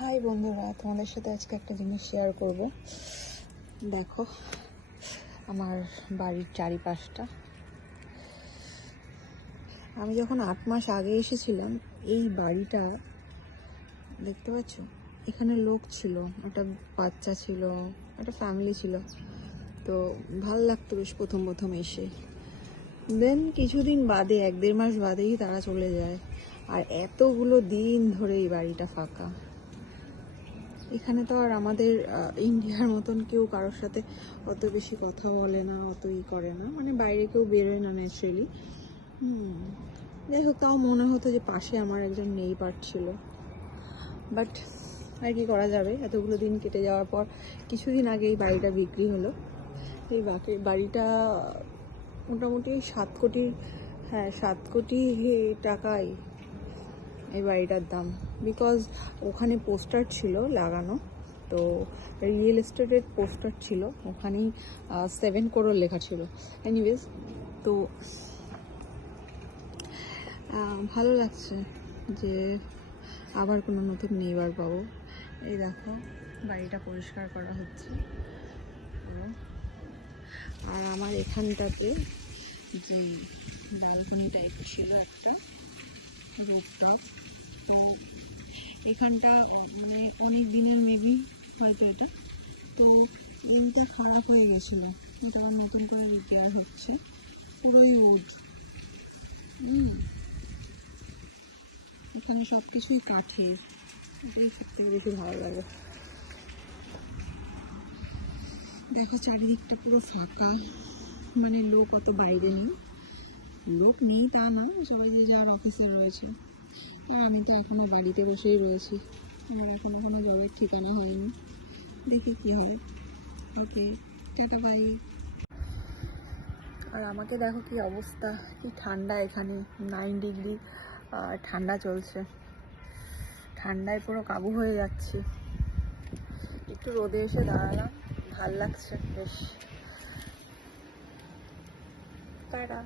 High বন্ধুরা, তোমাদের সাথে আজকে একটা জিনিস শেয়ার করব। দেখো আমার বাড়ির চারিপাশটা। আমি যখন 8 মাস আগে এসেছিলাম, এই বাড়িটা দেখতে পাচ্ছ, এখানে লোক ছিল, একটা বাচ্চা ছিল, একটা ফ্যামিলি ছিল। তো ভাল লাগতো বেশ প্রথম প্রথম এসে। দেন কিছুদিন বাদে 1-1.5 মাস বাদেই তারা চলে যায়। আর এতগুলো দিন ধরে এই বাড়িটা ফাঁকা। এখানে তো আর আমাদের ইন্ডিয়ার মতন কেউ কারোর সাথে অত বেশি কথা বলে না, অত করে না, মানে বাইরে কেউ বেরোয় না ন্যাচারালি। যাই হোক, তাও মনে হতো যে পাশে আমার একজন নেইবার ছিল। বাট আর কি করা যাবে, এতগুলো দিন কেটে যাওয়ার পর কিছুদিন আগে এই বাড়িটা বিক্রি হলো। এই বাড়িটা মোটামুটি 7 কোটি টাকায় এই বাড়িটার দাম। বিকজ ওখানে পোস্টার ছিল লাগানো, তো রিয়েল এস্টেটের পোস্টার ছিল ওখানেই, 7 করোড় লেখা ছিল। এনিওয়েজ, তো ভালো লাগছে যে আবার কোনো নতুন নেইবার পাবো। এই দেখো বাড়িটা পরিষ্কার করা হচ্ছে। আর আমার এখানটাতে যে ব্যালকনি টাইপ ছিল একটা রুফটপ, তো এখানটা মানে অনেক দিনের মেবি হয়তো এটা, তো দিনটা খারাপ হয়ে গেছিলো, কিন্তু আমার নতুন করে রিপেয়ার হচ্ছে। পুরোই উড, এখানে সব কিছুই কাঠের, এটাই সবথেকে বেশি ভালো লাগে। দেখো চারিদিকটা পুরো ফাঁকা, মানে লোক অত বাইরে নেই। লোক নেই তা না, সবাই যে যার অফিসে রয়েছে। আর আমি তো এখনো বাড়িতে বসেই রয়েছি, আমার এখনো কোনো জবের ঠিকানা হয়নি, দেখি কি হয়। ওকে, টাটা বাই। আর আমাকে দেখো কি অবস্থা, কি ঠান্ডা এখানে, 9 ডিগ্রি ঠান্ডা চলছে। ঠান্ডায় পুরো কাবু হয়ে যাচ্ছি। একটু রোদে এসে দাঁড়ালাম, ভাল লাগছে বেশ। টাটা।